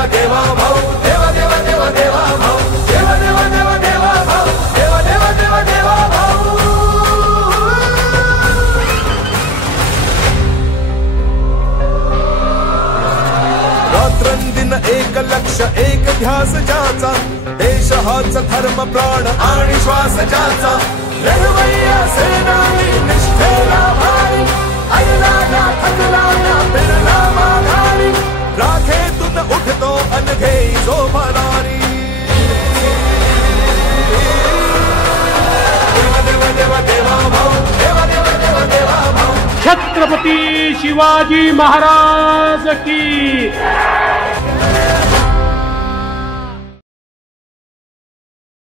देवा देवा भाऊ देवा देवा देवा देवा भाऊ देवा देवा देवा देवा भाऊ देवा देवा देवा देवा भाऊ रात्रंदिन एक लक्ष एक ध्यास ज्याचा देश हाच धर्म प्राण आणि श्वास ज्याचा लढवय्या सेनानी निष्ठेला भारी अडला ना थकला ना फिरला माघारी राखेतून उठतो अनघे जो भरारी देवा देवा देवा देवा भाऊ देवा देवा देवा देवा भाऊ छत्रपती शिवाजी महाराज की